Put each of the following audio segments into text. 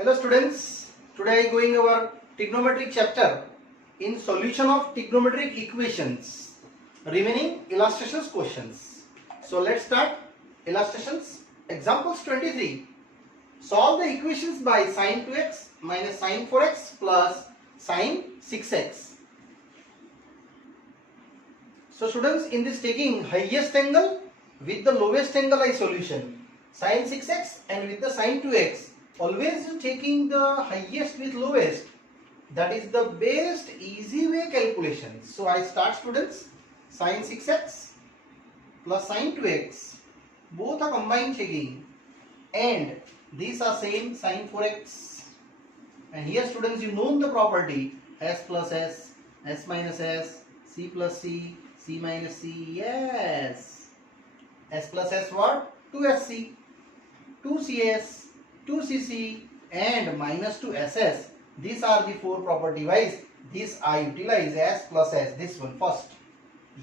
Hello students, today I going our trigonometric chapter in solution of trigonometric equations, remaining illustrations questions. So let's start illustrations. Examples 23. Solve the equations by sin 2x minus sin 4x plus sin 6x. So students, in this taking highest angle with the lowest angle I solution, sin 6x and with the sin 2x. Always you taking the highest with lowest, that is the best easy way calculation. So I start students, sin 6x plus sin 2x, both are combined taking, and these are same sin 4x, and here students you know the property s plus s, s minus s, c plus c, c minus c, yes, s plus s what? 2sc, 2cs, 2cc and minus 2ss. These are the four property wise. This I utilize s plus s. This one first.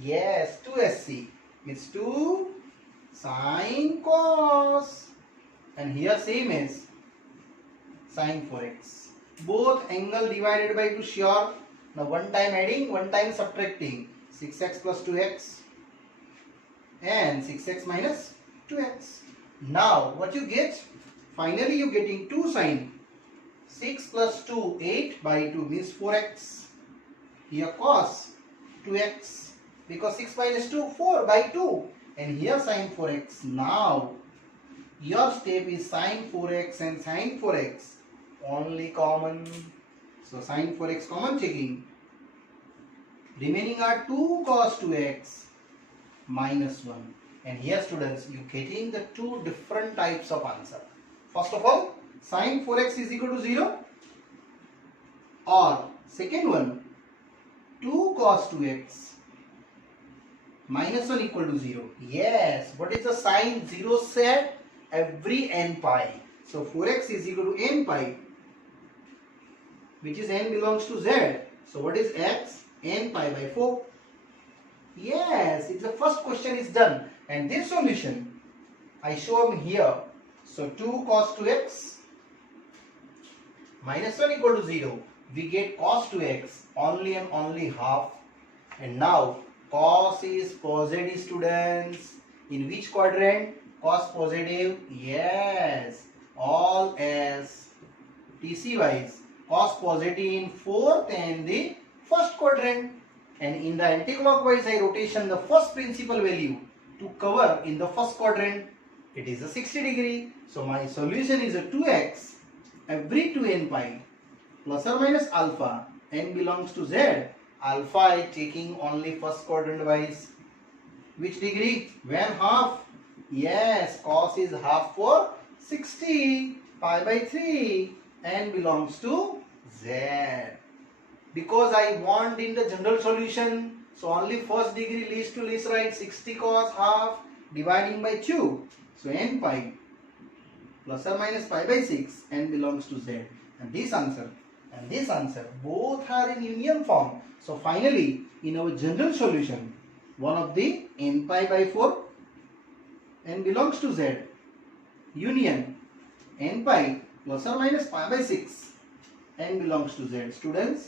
Yes, 2sc means 2 sin cos. And here same is sin 4x. Both angle divided by 2 sure. Now one time adding, one time subtracting. 6x plus 2x and 6x minus 2x. Now what you get? Finally you getting 2 sin 6 plus 2, 8 by 2 means 4x. Here cos 2x, because 6 minus 2, 4 by 2, and here sin 4x. Now your step is sin 4x and sin 4x only common. So sin 4x common taking. Remaining are 2 cos 2x minus 1. And here students, you getting the two different types of answer. First of all, sin 4x is equal to 0, or second one, 2 cos 2x minus 1 equal to 0. Yes, what is the sign 0 set? Every n pi. So 4x is equal to n pi, which is n belongs to z. So what is x? N pi by 4. Yes, it's the first question is done. And this solution I show them here. So 2 cos 2x minus 1 equal to 0. We get cos 2x only and only half. And now cos is positive students. In which quadrant? Cos positive. Yes. All as TC wise. Cos positive in fourth and the first quadrant. And in the anticlockwise I rotation the first principal value to cover in the first quadrant. It is a 60 degree. So my solution is a 2x every 2n pi plus or minus alpha. N belongs to z. Alpha I taking only first quadrant wise. Which degree? When half? Yes, cos is half for 60. Pi by 3. N belongs to z. Because I want in the general solution, so only first degree least to least right, 60 cos half dividing by 2. So n pi plus or minus pi by 6, n belongs to z. And this answer both are in union form. So finally in our general solution, one of the n pi by 4, n belongs to z, union n pi plus or minus pi by 6, n belongs to z. Students,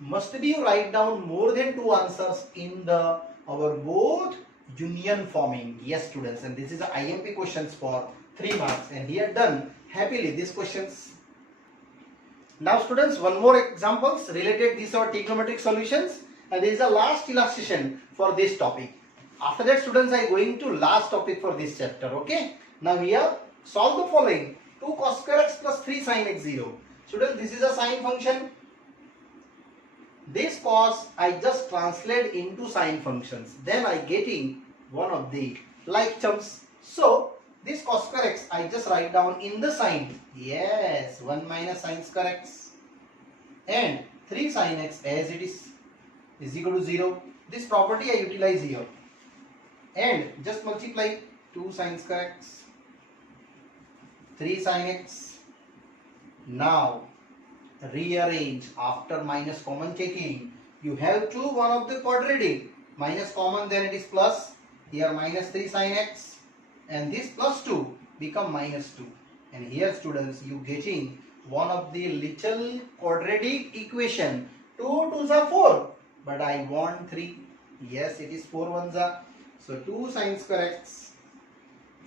must be you write down more than 2 answers in the our both union forming. Yes students, and this is the IMP questions for 3 marks, and here done happily these questions. Now students, one more examples related these are trigonometric solutions, and this is the last illustration for this topic. After that students, I going to last topic for this chapter. Okay, now here solve the following. 2 cos square x plus 3 sin x 0. Students, this is a sine function. This cos I just translate into sine functions. Then I getting one of the like terms. So this cos square x I just write down in the sine. Yes, 1 minus sine square x and 3 sin x as it is equal to 0. This property I utilize here. And just multiply 2 sin square x, 3 sin x. Now rearrange after minus common taking. You have to one of the quadratic. Minus common, then it is plus. Here minus 3 sin x and this plus 2 become minus 2. And here students, you getting one of the little quadratic equation. 2 2s are 4, but I want 3. Yes, it is 4 ones are. So 2 sin square x,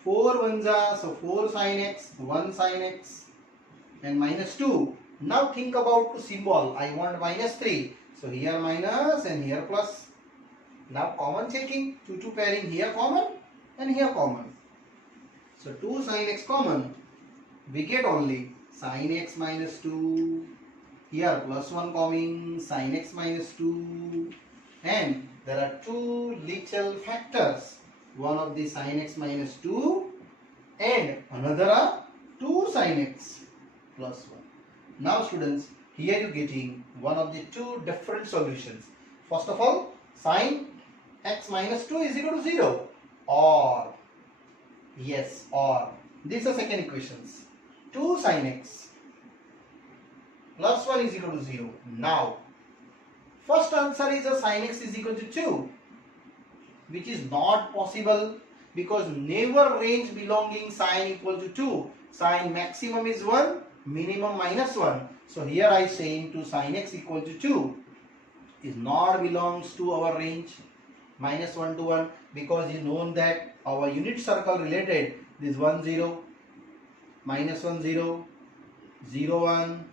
4 ones are, so 4 sin x, 1 sin x, and minus 2. Now think about the symbol. I want minus 3. So here minus and here plus. Now common checking. 2 2 pairing, here common and here common. So 2 sin x common. We get only sin x minus 2. Here plus 1 coming, sin x minus 2. And there are 2 little factors. One of the sin x minus 2 and another are 2 sin x plus 1. Now students, here you getting one of the 2 different solutions. First of all, sin x minus 2 is equal to 0, or yes, or these are second equations. 2 sin x plus 1 is equal to 0. Now first answer is a sin x is equal to 2, which is not possible because never range belonging sin equal to 2. Sin maximum is 1, minimum minus 1. So here I saying to sin x equal to 2 is not belongs to our range minus 1 to 1, because you know that our unit circle related this 1 0, minus 1 0, 0 1.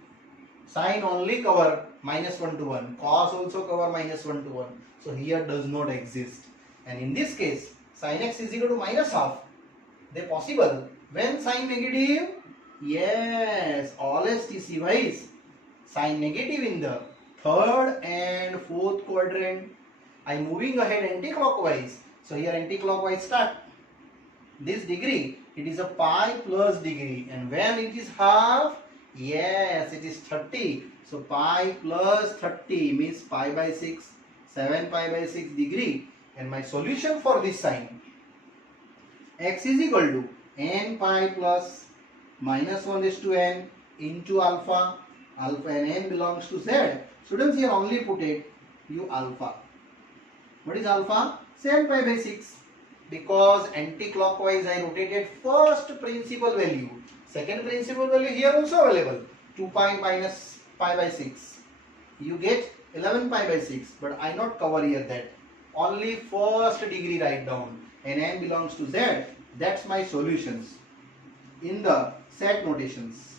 Sin only cover minus 1 to 1. Cos also cover minus 1 to 1. So here does not exist. And in this case, sin x is equal to minus half. They possible. When sin negative? Yes, always TC wise. Sin negative in the third and fourth quadrant. I am moving ahead anti-clockwise. So here anti-clockwise start. This degree, it is a pi plus degree. And when it is half, yes, it is 30. So pi plus 30 means pi by 6, 7 pi by 6 degree. And my solution for this sign, x is equal to n pi plus minus 1 is to n into alpha. Alpha and n belongs to z. Students, here only put it you alpha. What is alpha? 7 pi by 6. Because anti-clockwise I rotated first principal value. Second principal value here also available. 2 pi minus pi by 6. You get 11 pi by 6. But I not cover here that. Only first degree write down. And n belongs to z. That's my solutions in the set notations.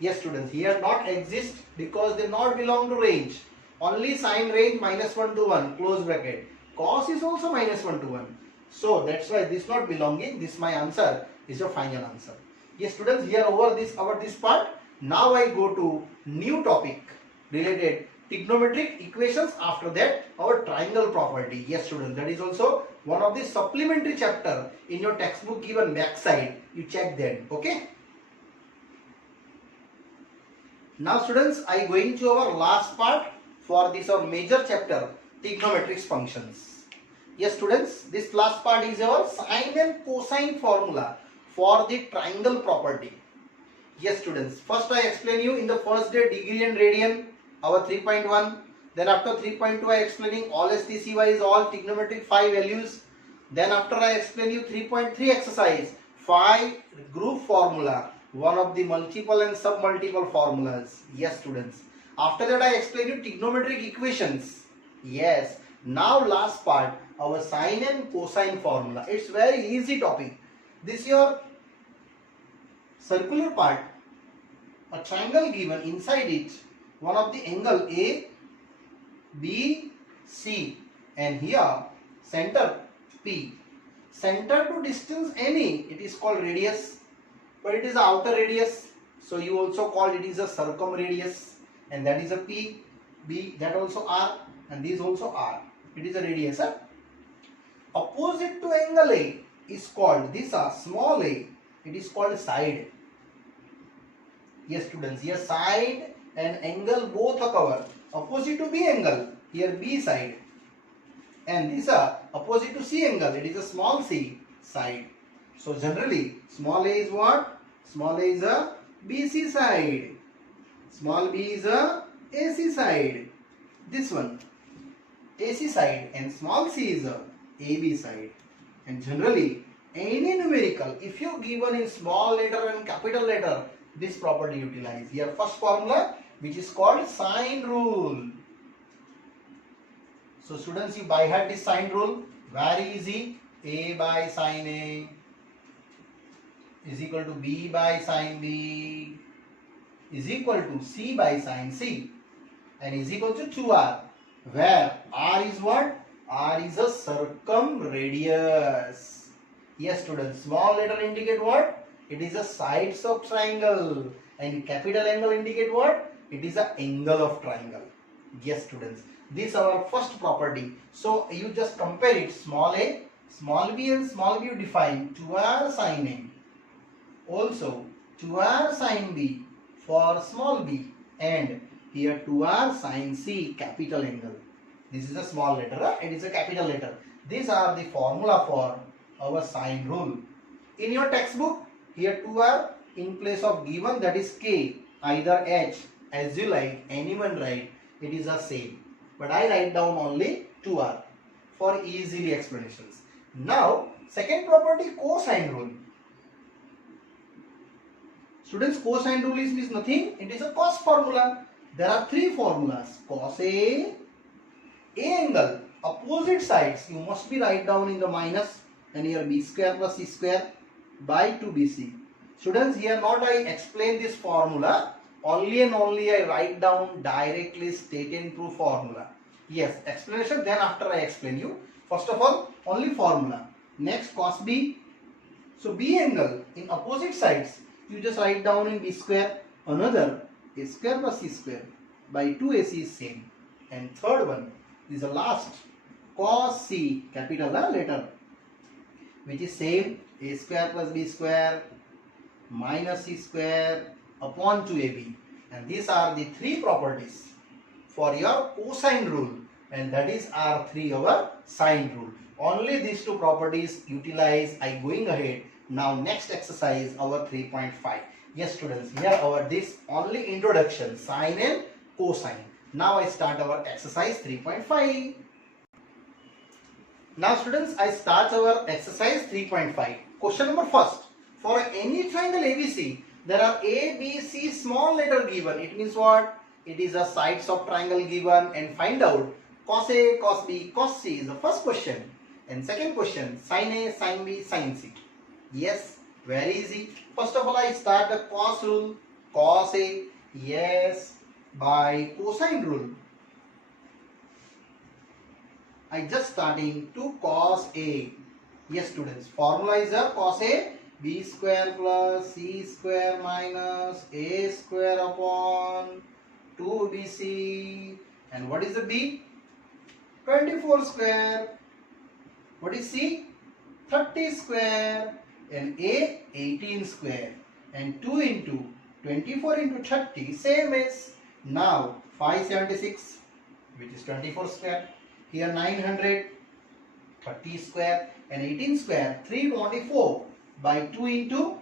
Yes students, here not exist because they not belong to range. Only sin range minus 1 to 1, close bracket. Cos is also minus 1 to 1. So that's why this not belonging. This my answer is your final answer. Yes students, here over this part. Now I go to new topic related trigonometric equations. After that our triangle property. Yes students, that is also one of the supplementary chapter in your textbook given back side. You check that. Okay. Now students, I going to our last part for this our major chapter, trigonometric functions. Yes students, this last part is our sine and cosine formula for the triangle property. Yes students, first I explain you in the first day degree and radian, our 3.1. Then after 3.2 I explaining all STCY is all trigonometric 5 values. Then after I explain you 3.3 exercise, 5 group formula, one of the multiple and sub-multiple formulas. Yes students. After that I explain you trigonometric equations. Yes. Now last part, our sine and cosine formula. It's very easy topic. This your circular part, a triangle given, inside it one of the angle A, B, C, and here center P. Center to distance any, it is called radius, but it is the outer radius, so you also call it is a circumradius, and that is a P, B, that also R, and these also R. It is a radius. Opposite to angle A is called, this small a, it is called side. Yes students, here side and angle both are covered. Opposite to B angle, here B side. And this opposite to C angle, it is a small c side. So generally, small a is what? Small a is a BC side. Small b is a AC side. This one, AC side, and small c is a AB side. And generally, any numerical, if you given in small letter and capital letter, this property utilized. Here first formula, which is called sine rule. So students, you by heart this sine rule, very easy. A by sine A is equal to B by sine B is equal to C by sine C and is equal to 2R, where R is what? R is a circumradius. Yes students, small letter indicate what? It is a sides of triangle, and capital angle indicate what? It is a angle of triangle. Yes students, this is our first property. So you just compare it, small a, small b and small b you define 2R sine A. Also 2R sine B for small b, and here 2R sine C, capital angle. This is a small letter, it is a capital letter. These are the formula for our sine rule. In your textbook, here 2R in place of given, that is K, either H, as you like, anyone write, it is the same. But I write down only 2R for easily explanations. Now, second property, cosine rule. Students, cosine rule is nothing, it is a cos formula. There are three formulas, cos A angle, opposite sides, you must be write down in the minus, and here B square plus C square by 2BC. Students, here not I explain this formula, only and only I write down directly state and prove formula. Yes, explanation then after I explain you. First of all, only formula. Next, cos B. So B angle in opposite sides, you just write down in B square. Another, A square plus C square by 2AC is same. And third one is the last, cos C, capital letter, which is same, A square plus B square minus C square upon 2AB. And these are the three properties for your cosine rule, and that is R3 our sine rule. Only these two properties utilize. I going ahead. Now next exercise, our 3.5. Yes students, here our this only introduction, sine and cosine. Now I start our exercise 3.5. Now students, I start our exercise 3.5. Question number first. For any triangle ABC, there are A, B, C small letter given. It means what? It is a sides of triangle given, and find out cos A, cos B, cos C is the first question. And second question, sin A, sin B, sin C. Yes, very easy. First of all, I start the cos rule. Cos A, yes, by cosine rule. I just starting to cos A. Yes students, formula is a cos A, B square plus C square minus A square upon 2BC. And what is the B? 24 square. What is C? 30 square. And A, 18 square. And 2 into 24 into 30, same as now 576, which is 24 square. Here 900, 30 square, and 18 square, 324 by 2 into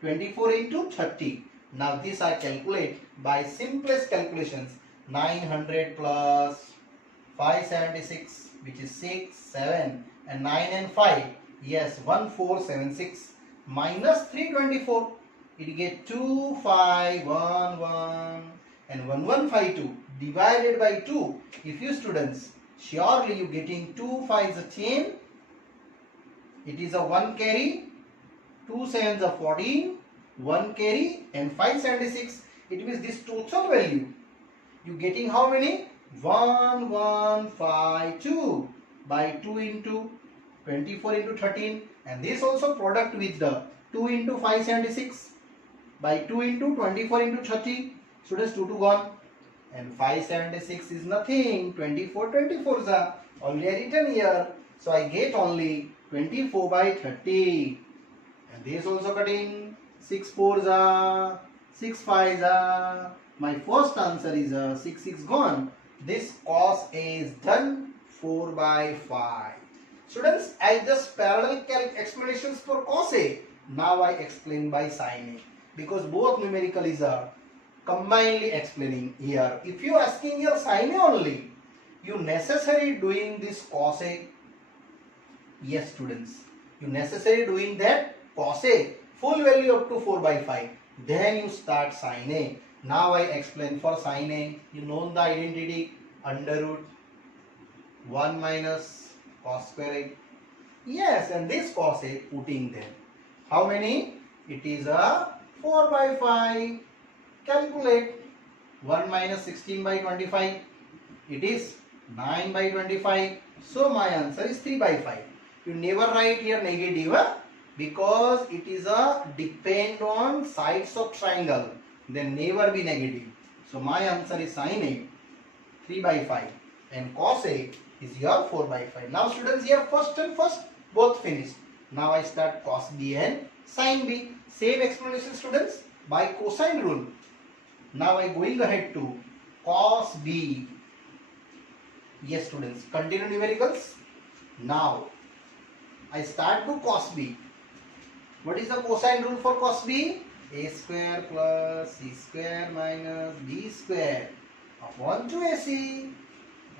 24 into 30. Now this I calculate by simplest calculations. 900 plus 576, which is 6, 7, and 9 and 5. Yes, 1476 minus 324. It get 2511 and 1152 divided by 2. If you students, surely you getting 2 5s a 10. It is a 1 carry, 2 7s a 14, 1 carry, and 576. It means this total value you getting how many? 1152 by 2 into 24 into 13, and this also product with the 2 into 576 by 2 into 24 into 30. Students, 2 to 1, and 576 is nothing. 24 are only written here, so I get only 24 by 30. And this also cutting. 6 4s are 6 5s are. My first answer is 6 6 gone. This cos A is done. 4 by 5. Students, I just parallel explanations for cos A. Now I explain by sin A, because both numerical is combinedly explaining here. If you asking your sin A only, you necessary doing this cos A. Yes students, you necessary doing that cos A full value up to 4 by 5. Then you start sin A. Now I explain for sin A. You know the identity, under root 1 minus cos square A. Yes, and this cos A putting there. How many? It is a 4 by 5. Calculate 1 minus 16 by 25. It is 9 by 25. So my answer is 3 by 5. You never write here negative, because it is a depend on sides of triangle. Then never be negative. So my answer is sin A 3 by 5 and cos A is your 4 by 5. Now students, here first and first both finished. Now I start cos B and sin B. Same explanation students by cosine rule. Now I going ahead to cos B. Yes students, continue numericals. Now I start to cos B. What is the cosine rule for cos B? A square plus C square minus B square upon 2AC.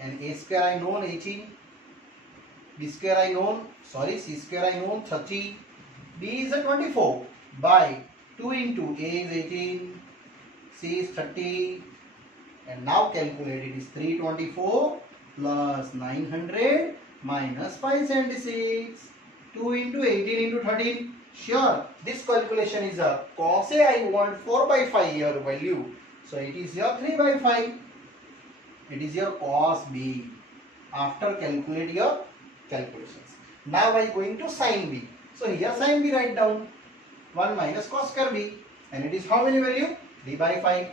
And A square I known 18. B square I known, C square I known 30. B is a 24 by 2 into A is 18. C is 30. And now calculate, it is 324 plus 900 minus 576. 2 into 18 into 13. Sure, this calculation is a cos A. I want 4 by 5 here value. So it is your 3 by 5. It is your cos B. After calculate your calculations. Now I going to sin B. So here sin B write down 1 minus cos square B. And it is how many value? 3 by 5.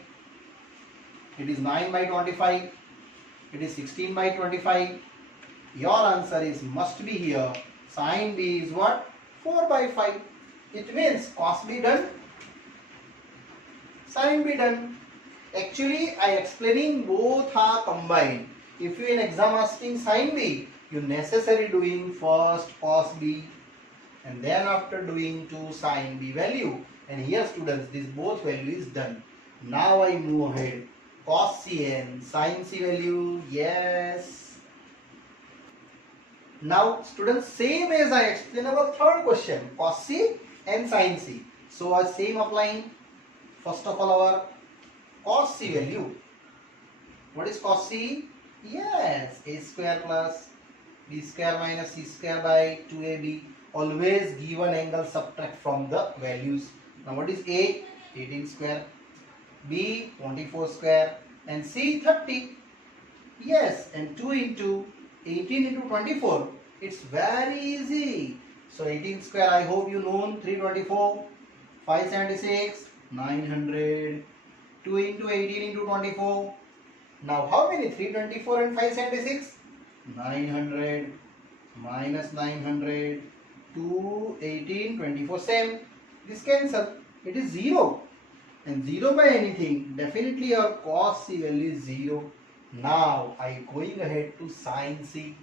It is 9 by 25. It is 16 by 25. Your answer is must be here. Sin B is what? 4 by 5. It means cos B done, sin B done. Actually, I explaining both are combined. If you in exam asking sin B, you necessary doing first cos B and then after doing to sin B value. And here students, this both value is done. Now I move ahead. Cos C and sin C value, yes. Now students, same as I explained about third question, cos C and sin C. So our same applying. First of all, our cos C value. What is cos C? Yes, A square plus B square minus C square by 2AB. Always given angle subtract from the values. Now what is A? 18 square. B 24 square. And C 30. Yes, and 2 into 18 into 24. It's very easy. So 18 square, I hope you know, 324. 576, 900. 2 into 18 into 24. Now how many? 324 and 576? 900 minus 900. 2, 18, 24. Same. This cancel. It is 0. And 0 by anything. Definitely your cos C value is 0. Now I going ahead to sin C.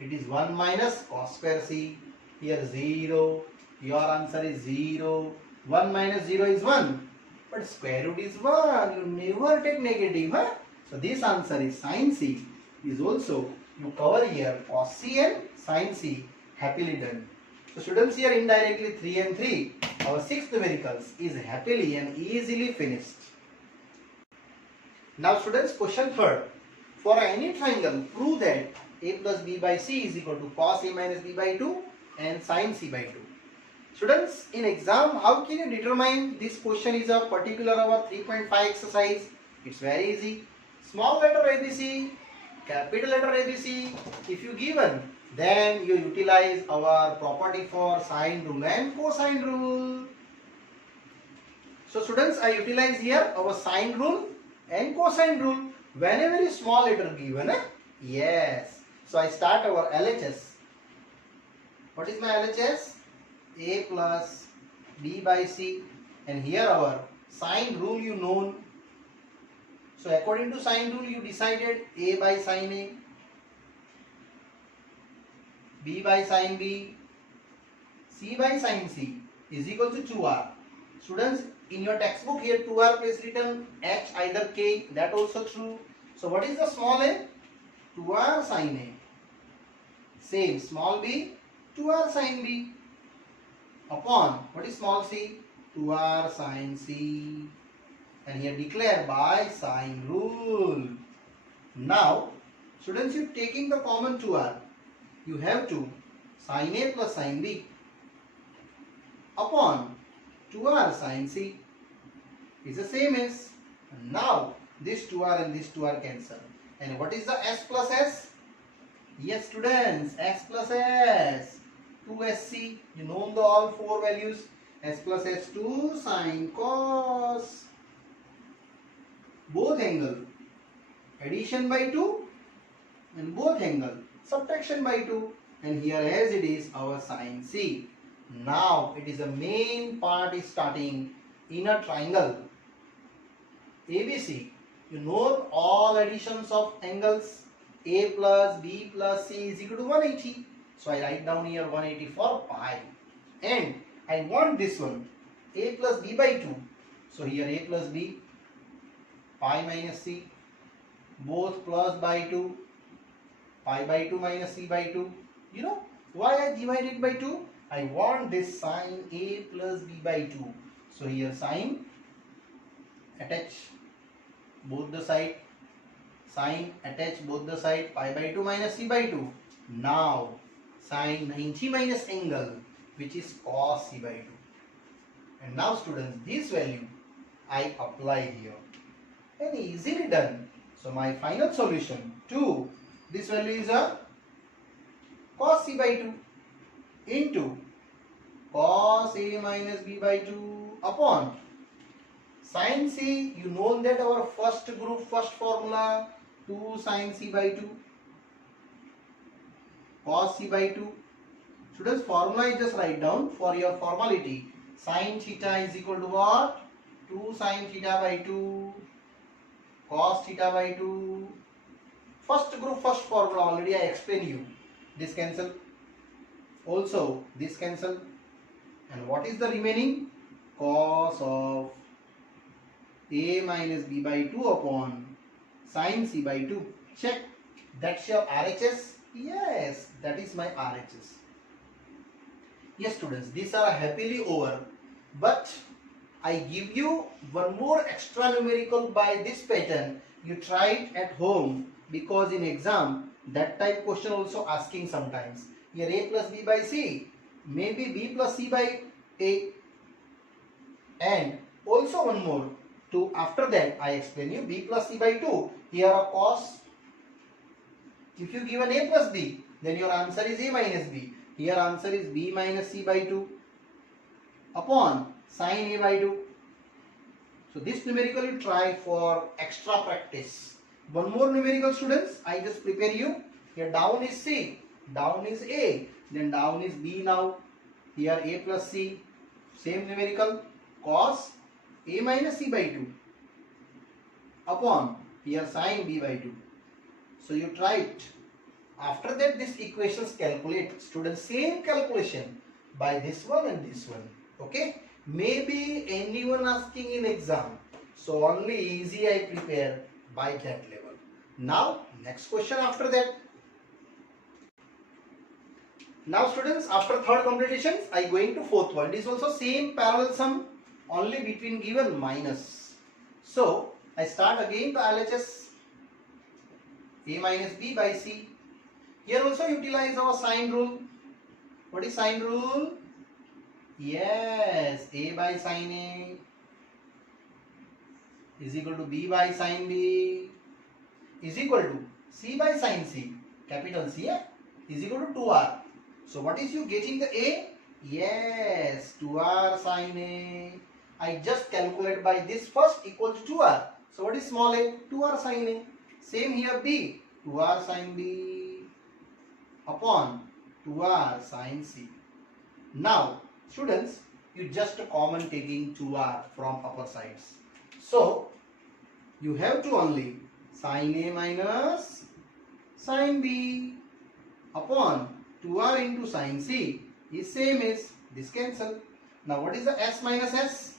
It is 1 minus cos square C. Here 0. Your answer is 0. 1 minus 0 is 1. But square root is 1. You never take negative. So this answer is sin C. Is also you cover here cos C and sin C. Happily done. So students, here indirectly 3 and 3. Our sixth numericals is happily and easily finished. Now students, question third. For any triangle, prove that A plus B by C is equal to cos A minus B by 2 and sin C by 2. Students, in exam, how can you determine this question is a particular our 3.5 exercise? It's very easy. Small letter ABC, capital letter ABC. If you given, then you utilize our property for sine rule and cosine rule. So students, I utilize here our sine rule and cosine rule. Whenever is small letter given, yes. So I start our LHS. What is my LHS? A plus B by C. And here our sine rule you known. So according to sine rule you decided A by sine A, B by sine B, C by sine C is equal to 2R. Students, in your textbook here 2R place written H either K, that also true. So what is the small a? 2R sine A. Same small b, 2R sine B upon what is small c? 2r sine c, and here declare by sine rule. Now students, you taking the common 2r, you have to sine a plus sine b upon 2r sine c is the same as. Now this 2r and this 2r cancel, and what is the s plus s? Yes students, s plus s, 2sc, you know the all four values, s plus s, 2 sine cos, both angle addition by 2 and both angle subtraction by 2, and here as it is our sine c. Now it is the main part is starting in a triangle ABC. You know all additions of angles, a plus b plus c is equal to 180. So I write down here 180 for pi, and I want this one a plus b by 2. So here a plus b, pi minus c, both plus by 2, pi by 2 minus c by 2. You know why I divided by 2? I want this sine a plus b by 2. So here sine, attach both the side, sine, attach both the side, pi by 2 minus c by 2. Now sine 90 minus angle, which is cos c by 2. And now students, this value I apply here, and easily done. So my final solution to this value is a cos c by 2 into cos a minus b by 2 upon sine c. You know that our first group, first formula, 2 sine c by 2 cos c by 2. Students, formula I just write down for your formality. Sine theta is equal to what? 2 sine theta by 2 cos theta by 2. First group, first formula, already I explained you. This cancel, also this cancel, and what is the remaining? Cos of a minus b by 2 upon sine c by 2. Check, that's your RHS. Yes, that is my RHS. Yes students, these are happily over, but I give you one more extra numerical by this pattern. You try it at home, because in exam that type question also asking sometimes. Here a plus b by c, maybe b plus c by a, and also one more. To after that I explain you b plus c by 2. Here a cos. If you given a plus b, then your answer is a minus b. Here answer is b minus c by 2 upon sine a by 2. So this numerical you try for extra practice. One more numerical students, I just prepare you. Here down is c, down is a, then down is b now. Here a plus c, same numerical, cos a minus c by 2 upon here sine b by 2. So you try it. After that this equations calculate. Students, same calculation by this one and this one. Okay. Maybe anyone asking in exam. So only easy I prepare by that level. Now next question after that. Now students, after third completions I going to fourth one. It is also same parallel sum, only between given minus. So I start again the LHS, a minus b by c. Here also utilize our sine rule. What is sine rule? Yes, a by sine a is equal to b by sine b is equal to c by sine c, capital C, is equal to 2r. So what is you getting the a? Yes, 2r sine a. I just calculate by this first equal to 2r. So what is small a? 2r sine a. Same here b, 2r sine b upon 2r sine c. Now students, you just common taking 2r from upper sides. So you have to only sine a minus sine b upon 2r into sine c is same as this cancel. Now what is the s minus s?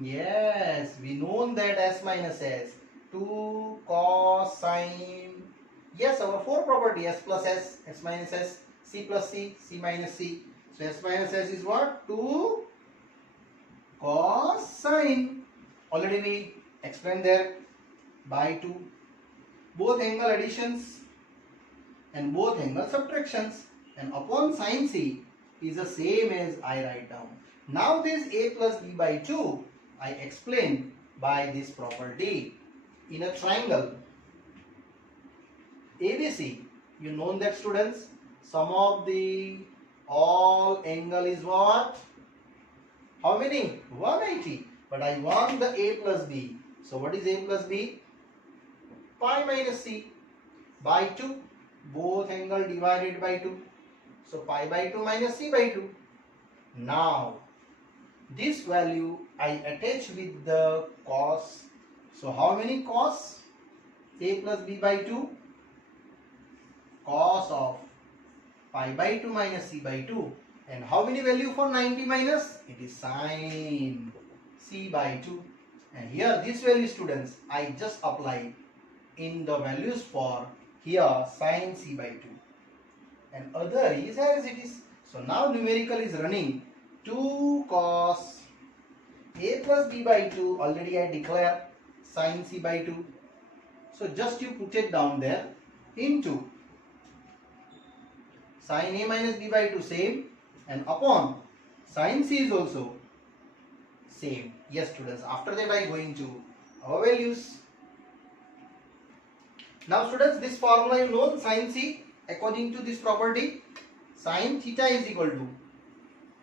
Yes, we know that s minus s, 2 cos sine. Yes, our four property, s plus s, s minus s, c plus c, c minus c. So s minus s is what? 2 cos sine. Already we explained there by 2. Both angle additions and both angle subtractions, and upon sin c is the same as I write down. Now this a plus b by 2 I explain by this property. In a triangle ABC, you know that students, sum of the all angle is what? How many? 180. But I want the a plus b. So what is a plus b? Pi minus c by 2. Both angle divided by 2. So pi by 2 minus c by 2. Now this value I attach with the cos. So how many cos? A plus b by 2. Cos of pi by 2 minus c by 2. And how many value for 90 minus? It is sin c by 2. And here this value, students, I just apply in the values for here sin c by 2. And other is as it is. So now numerical is running 2 cos a plus b by 2. Already I declare sin c by 2. So just you put it down there into sin a minus b by 2 same, and upon sin c is also same. Yes students, after that I going to our values. Now students, this formula you know, sin c, according to this property, sin theta is equal to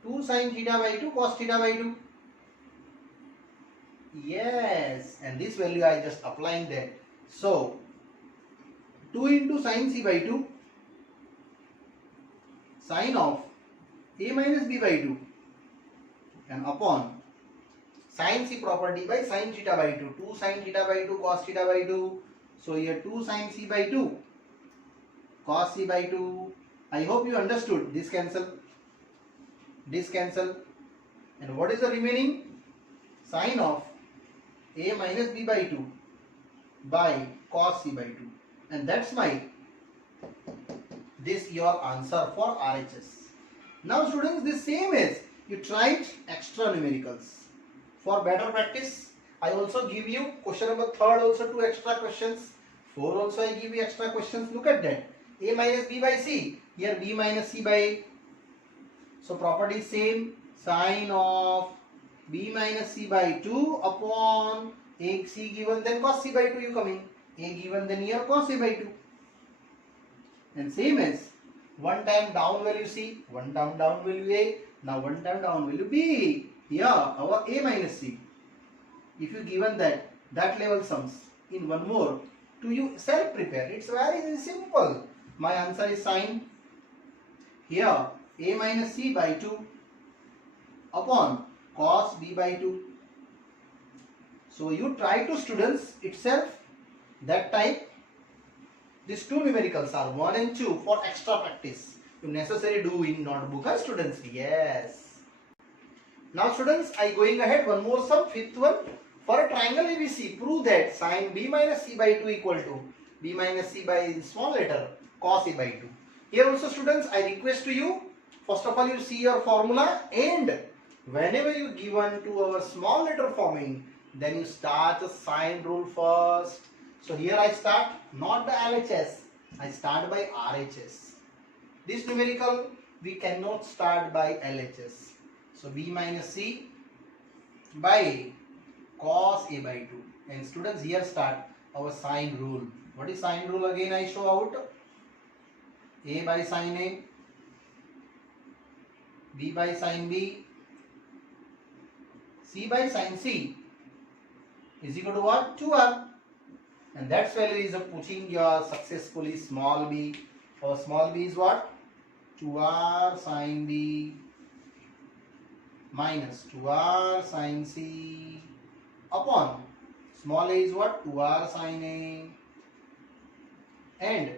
2 sin theta by 2 cos theta by 2. Yes, and this value I just applying that. So 2 into sin c by 2 sin of a minus b by 2, and upon sin c property by sin theta by 2. 2 sin theta by 2 cos theta by 2. So here 2 sin c by 2 cos c by 2. I hope you understood. This cancel. This cancel. And what is the remaining? Sin of a minus b by 2 by cos c by 2. And that's my this your answer for RHS. Now students, this same is you tried extra numericals. For better practice, I also give you question number 3rd also 2 extra questions. 4 also I give you extra questions. Look at that. A minus b by c. Here b minus c by. So property same. Sin of b minus c by 2 upon a c given then cos c by 2 you coming. A given then here cos a by 2. And same as one time down value c, one time down value a, now one time down value b. Here our a minus c. If you given that level sums in one more, to you self prepare. It's very simple. My answer is sin here a minus c by 2 upon cos b by 2. So you try to students itself that type. These two numericals are 1 and 2 for extra practice. You necessarily do in notebook, huh, students? Yes. Now students, I going ahead one more sum, 5th one. For a triangle ABC, prove that sin b minus c by 2 equal to b minus c by small letter cos a by 2. Here also students, I request to you, first of all you see your formula, and whenever you given to our small letter forming, then you start the sign rule first. So here I start not the LHS, I start by RHS. This numerical we cannot start by LHS. So b minus c by cos a by 2. And students, here start our sign rule. What is sign rule again? I show out. A by sin a, b by sin b, c by sin c is equal to what? 2r. And that value is putting your successfully small b. Our small b is what? 2r sin b minus 2r sin c upon small a is what? 2r sin a, and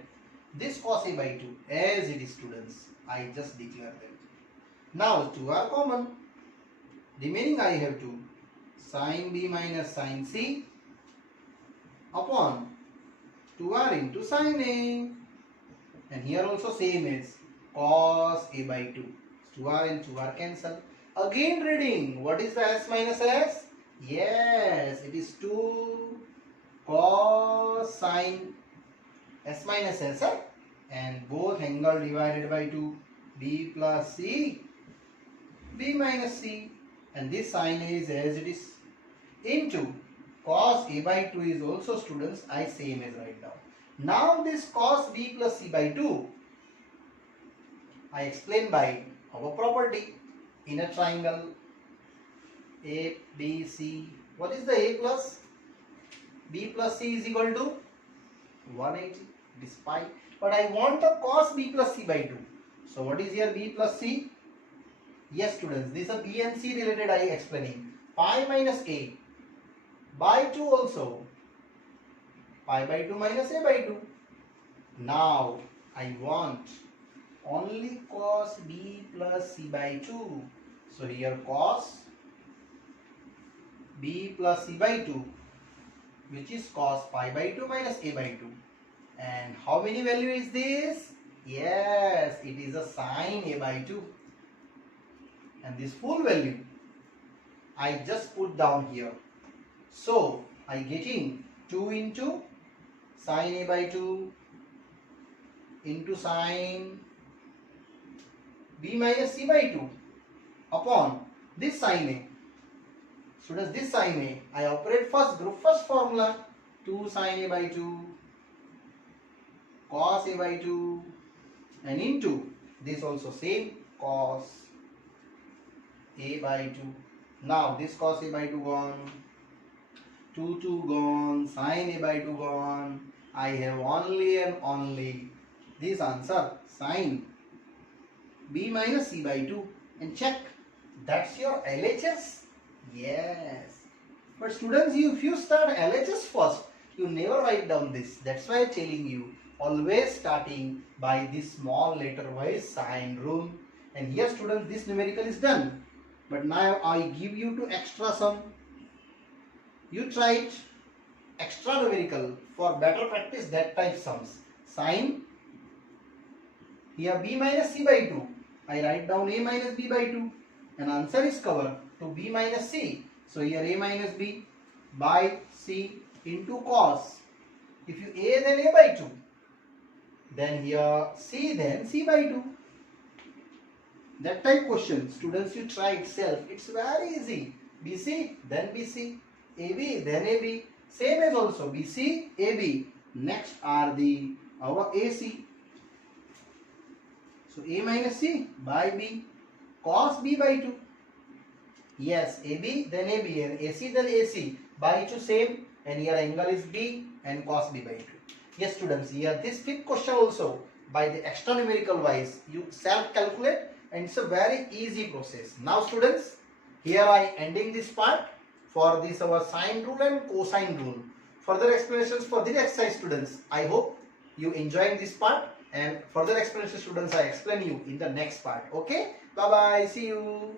this cos a by 2 as it is students. I just declare that. Now 2r common. Remaining I have to sin b minus sin c upon 2r into sin a, and here also same is cos a by 2. 2r and 2r cancel. Again reading. What is the s minus s? Yes, it is 2 cos sine s minus s, and both angle divided by 2, b plus c, b minus c, and this sign is as it is, into cos a by 2 is also, students, I same as write down. Now this cos b plus c by 2 I explain by our property in a triangle a b c. What is the a plus b plus c is equal to 180 despite, but I want the cos b plus c by 2. So what is here b plus c? Yes students, this is a b and c related I explaining. Pi minus a by 2 also, pi by 2 minus a by 2. Now I want only cos b plus c by 2. So here cos b plus c by 2, which is cos pi by 2 minus a by 2. And how many value is this? Yes, it is a sine a by 2. And this full value I just put down here. So I getting 2 into sine a by 2 into sine b minus c by 2 upon this sine a. Students, this sine a, I operate first group, first formula, 2 sine a by 2 cos a by 2 and into this also same cos a by 2. Now this cos a by 2 gone, 2 gone, sine a by 2 gone. I have only and only this answer, sine b minus c by 2, and check, that's your LHS. Yes, but students, if you start LHS first, you never write down this. That's why I'm telling you, always starting by this small letter wise sign rule. And here students, this numerical is done, but now I give you to extra sum. You try it extra numerical for better practice, that type sums. Sine, here b minus c by 2, I write down a minus b by 2, and answer is covered to b minus c. So here a minus b by c into cos. If you a then a by 2, then here c then c by 2. That type question, students, you try itself. It's very easy. BC then BC, AB then AB. Same as also BC, AB. Next are the our AC. So a minus c by b cos b by 2. Yes, AB then AB and AC then AC by 2 same, and here angle is B and cos B by 2. Yes students, here this fifth question also by the extra numerical wise you self calculate, and it's a very easy process. Now students, here I ending this part for this our sine rule and cosine rule. Further explanations for this exercise students, I hope you enjoying this part, and further explanation students I explain you in the next part. Okay, bye bye, see you.